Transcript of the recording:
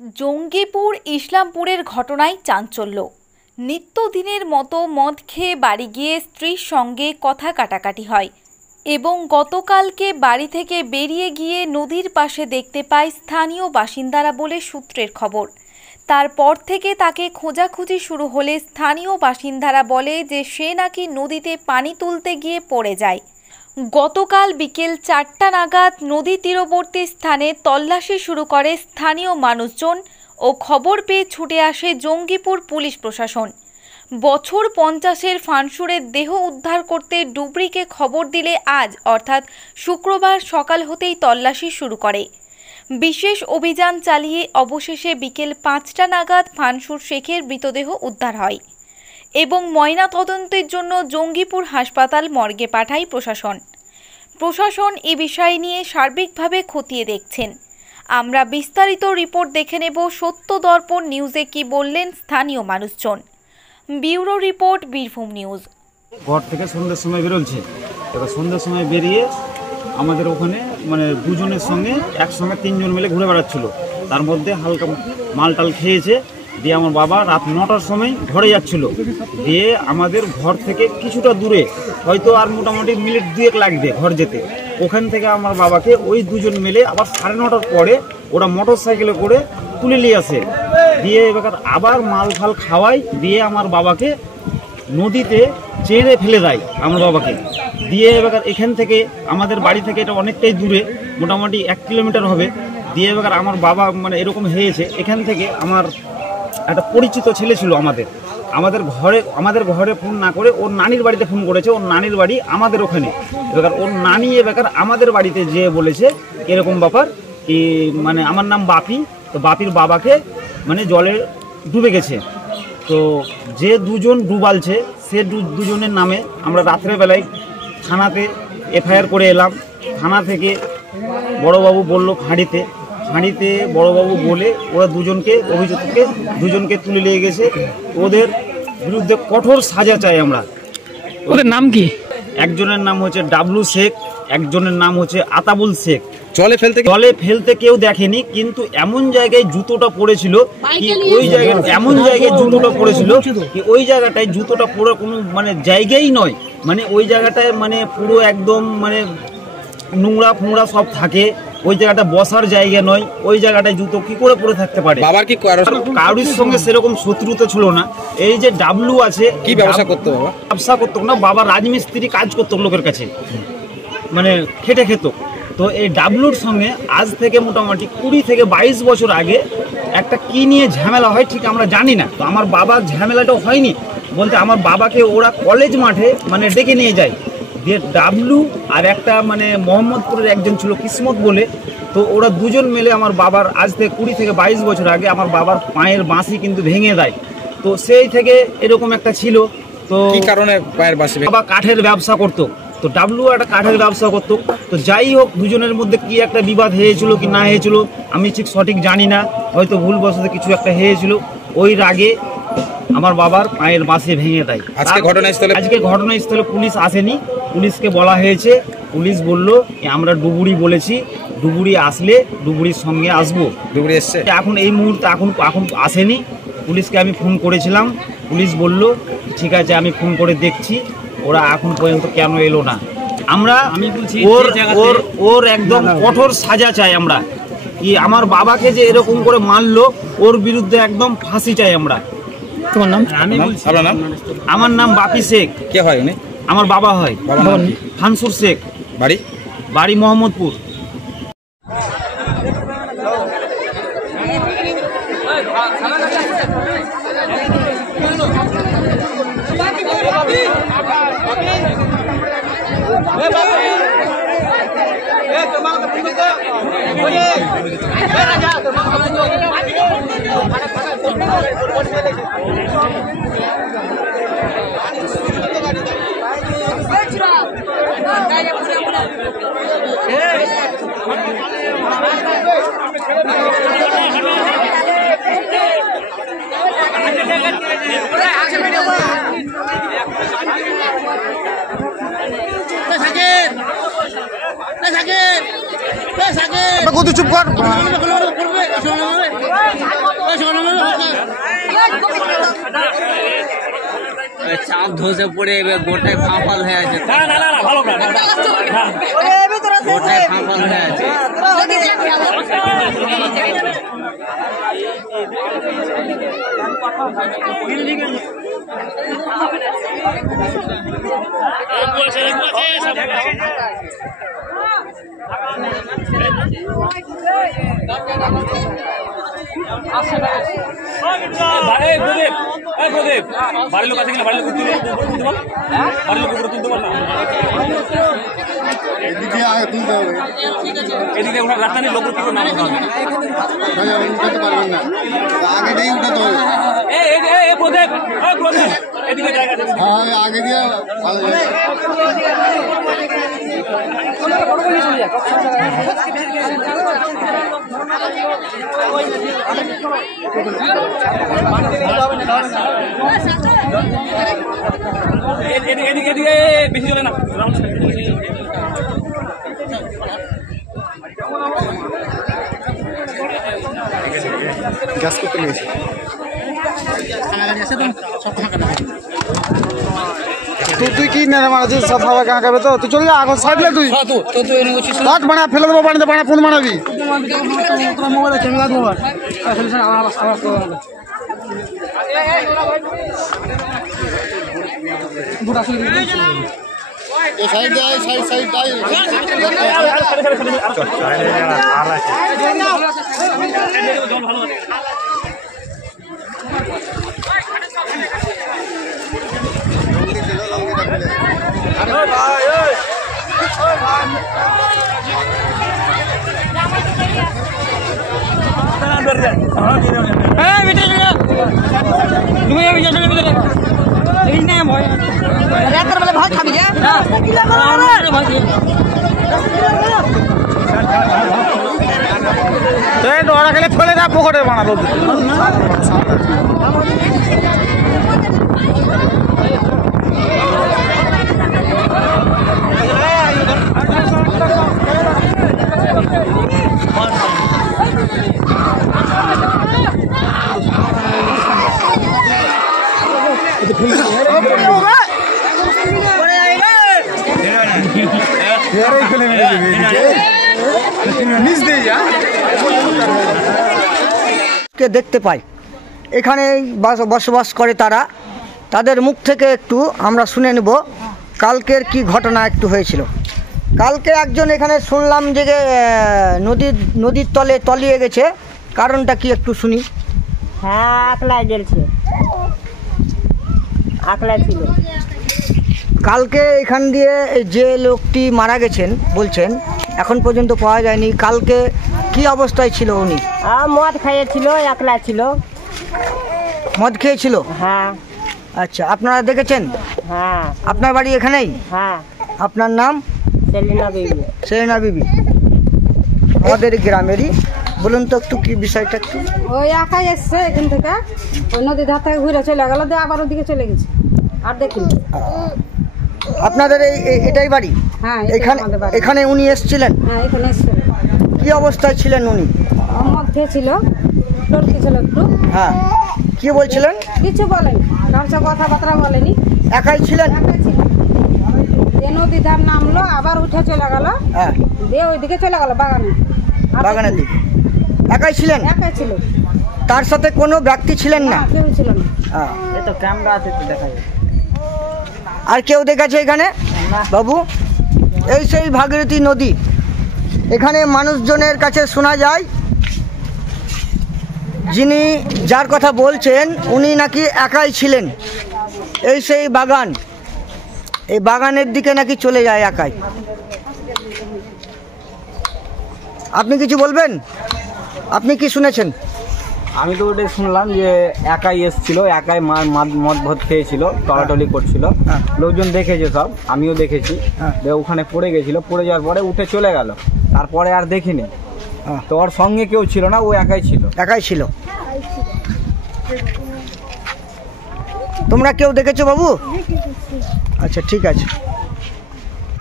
জঙ্গিপুর ইসলামপুরের ঘটনায় চাঞ্চল্য। নিত্যদিনের মতো মদ খেয়ে বাড়ি গিয়ে স্ত্রীর সঙ্গে কথা কাটাকাটি হয় এবং গতকালকে বাড়ি থেকে বেরিয়ে গিয়ে নদীর পাশে দেখতে পায় স্থানীয় বাসিন্দারা বলে সূত্রের খবর। তারপর থেকে তাকে খোঁজাখুঁজি শুরু হলে স্থানীয় বাসিন্দারা বলে যে সে নাকি নদীতে পানি তুলতে গিয়ে পড়ে যায়। গতকাল বিকেল 4টা নাগাদ নদী তীরবর্তী স্থানে তল্লাশি শুরু করে স্থানীয় মানুষজন ও খবর পেয়ে ছুটে আসে জঙ্গিপুর পুলিশ প্রশাসন। বছর 50-এর ফানসুরের দেহ উদ্ধার করতে ডুবরিকে খবর দিলে আজ অর্থাৎ শুক্রবার সকাল হতেই তল্লাশি শুরু করে। বিশেষ অভিযান চালিয়ে অবশেষে বিকেল 5টা নাগাদ ফানসুর শেখের মৃতদেহ উদ্ধার হয় এবং ময়নাতদন্তের জন্য জঙ্গিপুর হাসপাতাল মর্গে পাঠায় প্রশাসন এ বিষয় নিয়ে সার্বিকভাবে খতিয়ে দেখছেন। আমরা বিস্তারিত রিপোর্ট দেখে নেব। সত্য দর্পণ নিউজে কি বললেন স্থানীয় মানুষজন। Bureau report, Birbhum news. ঘর থেকে সন্ধ্যার সময় বেরোচ্ছে, এবার সন্ধ্যার সময় বেরিয়ে আমাদের ওখানে দুজনের সঙ্গে একসঙ্গে 3জন মিলে ঘুরে বেড়াচ্ছিল। তার মধ্যে হালকা মালটাল খেয়েছে, দিয়ে আমার বাবা রাত 9টার সময় ঘরে যাচ্ছিল। দিয়ে আমাদের ঘর থেকে কিছুটা দূরে, হয়তো আর মোটামুটি মিনিট 2 লাগবে ঘর যেতে, ওখান থেকে আমার বাবাকে ওই দুজন মিলে আবার 9:30টার পরে ওরা মোটর সাইকেলে করে তুলে নিয়ে আসে। দিয়ে এবার আবার মাল ফাল খাওয়াই, দিয়ে আমার বাবাকে নদীতে চেড়ে ফেলে দেয় আমার বাবাকে। দিয়ে এবার এখান থেকে আমাদের বাড়ি থেকে এটা অনেকটাই দূরে, মোটামুটি 1 কিলোমিটার হবে। দিয়ে এবার আমার বাবা এরকম হয়েছে। এখান থেকে আমার একটা পরিচিত ছেলে ছিল আমাদের ঘরে ফোন না করে ওর নানির বাড়িতে ফোন করেছে। ওর নানির বাড়ি আমাদের ওখানে। এবার ওর নানি এবার আমাদের বাড়িতে যেয়ে বলেছে এরকম ব্যাপার কি, আমার নাম বাপি, তো বাপির বাবাকে জলে ডুবে গেছে। তো যে দুজন ডুবালছে সে দুজনের নামে আমরা রাত্রেবেলায় থানাতে এফআইআর করে এলাম। থানা থেকে বড়বাবু বলল ফাঁড়িতে বড়বাবু বলে ওরা অভিযুক্তকে দুজনকে তুলে নিয়ে গেছে। ওদের বিরুদ্ধে কঠোর সাজা চাই আমরা। ওদের নাম কি? একজনের নাম হচ্ছে ডাবলু শেখ, একজনের নাম হচ্ছে আতাবুল শেখ। জলে ফেলতে কেউ দেখেনি, কিন্তু এমন জায়গায় জুতোটা পড়েছিল কি ওই জায়গাটায় জুতোটা পরে কোনো জায়গাই নয়। ওই জায়গাটায় পুরো একদম নোংরা ফোংরা সব থাকে। ওই জায়গাটা বসার জায়গা নয়। ওই জায়গাটায় জুতো কি করে পরে থাকতে পারে? বাবার কি কারোর সঙ্গে সেরকম শত্রুতা ছিল না। এই যে ডাবলু আছে, কি ব্যবসা করতো বাবা? ব্যবসা করতো না, বাবা রাজমিস্ত্রি কাজ করতো লোকের কাছে, খেটে খেত। তো এই ডাবলুর সঙ্গে আজ থেকে মোটামুটি 20 থেকে 22 বছর আগে একটা কি নিয়ে ঝামেলা হয় ঠিক আমরা জানি না। তো আমার বাবার ঝামেলাটাও হয়নি বলতে, আমার বাবাকে ওরা কলেজ মাঠে ডেকে নিয়ে যায়। দিয়ে ডাবলু আর একটা মোহাম্মদপুরের একজন ছিল কিসমত বলে, তো ওরা দুজন মিলে আমার বাবার আজ থেকে 20 থেকে 22 বছর আগে আমার বাবার পায়ের বাঁশি কিন্তু ভেঙে দেয়। তো সেই থেকে এরকম একটা ছিল। তো কি কারণে পায়ের বাঁশি? বাবা কাঠের ব্যবসা করতো, তো ডাবলু একটা কাঠের ব্যবসা করতো। তো যাই হোক, দুজনের মধ্যে কি একটা বিবাদ হয়েছিল কি না হয়েছিল আমি ঠিক সঠিক জানি না, হয়তো ভুলবশত কিছু একটা হয়েছিল। ওই রাগে আমার বাবার পায়ের বাঁশি ভেঙে দেয়। আজকে ঘটনাস্থলে পুলিশ আসেনি, পুলিশকে বলা হয়েছে। পুলিশ বলল আমরা ডুবুরি বলেছি, ডুবুরি আসলে ডুবুরির সঙ্গে আসবো। ডুবুরি এসছে এখন এই মুহূর্তে এখন আসেনি। পুলিশকে আমি ফোন করেছিলাম, পুলিশ বলল ঠিক আছে আমি ফোন করে দেখছি। ওরা এখন পর্যন্ত কেন এলো না? আমি বলছি ওর একদম কঠোর সাজা চাই আমরা। কি আমার বাবাকে যে এরকম করে মারলো, ওর বিরুদ্ধে একদম ফাঁসি চাই আমরা। তোমার নাম? আমার নাম বাপি শেখ। কে হয় উনি? আমার বাবা হয় ফানসুর শেখ। বাড়ি মোহাম্মদপুর। কত চুপ কর। চাপ ধসে পড়ে এবার গোটায় ফাঁপাল হয়ে আছে, গোটায় ফাঁপাল হয়ে আছে। বাড়ির লোক আছে কিনা? বাড়ির লোক তুলতে পার? বাড়ির লোক উপরে তুলতে পার না? এদিকে ওঠার রাস্তা নেই, লোক উপরে নাম উঠাবে। এদিকে জায়গা আগে দিয়ে এদিকে বেশি চলে না। গ্যাস করতে লেগেছে। তুই কি না মারাছিস? সব খাবার কাঁকাবে তো তুই চলে যা এখন সাইডলে। তুই কাঠ বানা ফেলে দেবো পানিতে, বানা ফোন বানাবি। ডরা খেলে ফেলে না পকেটে বানালো। দেখতে পাই এখানে বসবাস করে তারা, তাদের মুখ থেকে একটু আমরা শুনে নেব কালকের কি ঘটনা একটু হয়েছিল। কালকে একজন এখানে শুনলাম যে নদীর তলে তলিয়ে গেছে, কারণটা কি একটু শুনি। হ্যাঁ, আকলাই গেছে, আকলাই ছিল। কালকে এখান দিয়ে যে লোকটি মারা গেছেন বলছেন এখন পর্যন্ত পাওয়া যায়নি, কালকে কি অবস্থায় ছিল উনি? মদ খাইয়েছিল, একলা ছিল। মদ খেয়েছিল? হ্যাঁ। আচ্ছা, আপনারা দেখেছেন? হ্যাঁ। আপনার বাড়ি এখানেই? হ্যাঁ। আপনার নাম? সেলিনা বিবি। সেলিনা বিবি, আমাদের গ্রামেরই। বলুন তো একটু কি বিষয়টা একটু। ওই একাই এসছে এখান থেকে, ওই নদীর ধার থেকে ঘুরে চলে গেল, দিয়ে আবার ওদিকে চলে গেছে, আর দেখিনি। আপনাদের এটাই বাড়ি? হ্যাঁ, এখানে উনি এসেছিলেন? হ্যাঁ, এখানে এসেছিলেন। কি অবস্থায় ছিলেন উনি? মদ খেয়েছিল, টলকি ছিল একটু। হ্যাঁ, কি বলছিলেন? কিছু বলেনি, কারোর সাথে কথাবার্তা বলেনি। একাই ছিলেন? একাই ছিল। যে নদীর ধার নামলো, আবার উঠে চলে গেল, দিয়ে ওইদিকে চলে গেল বাগানে। বাগানের দিকে একাই ছিলেন? একাই ছিল। তার সাথে কোনো ব্যক্তি ছিলেন না? কেউ ছিল না। এই তো ক্যামেরা আছে, তো দেখা যায়। আর কেউ দেখেছে এখানে বাবু? এই সেই ভাগীরথী নদী, এখানে মানুষজনের কাছে শোনা যায় যিনি যার কথা বলছেন উনি নাকি একাই ছিলেন। এই সেই বাগান, এই বাগানের দিকে নাকি চলে যায় একাই। আপনি কিছু বলবেন? আপনি কি শুনেছেন? আমি তো ওটাই শুনলাম যে একাই এসেছিল, একাই মদ ভদ খেয়েছিল, টলাটলি করছিল, লোকজন দেখেছে সব, আমিও দেখেছি। ওখানে পড়ে গেছিল, পড়ে যাওয়ার পরে উঠে চলে গেল, তারপরে আর দেখিনি। তো ওর সঙ্গে কেউ ছিল না, ও একাই ছিল। একাই ছিল। তোমরা কেউ দেখেছো বাবু? আচ্ছা, ঠিক আছে।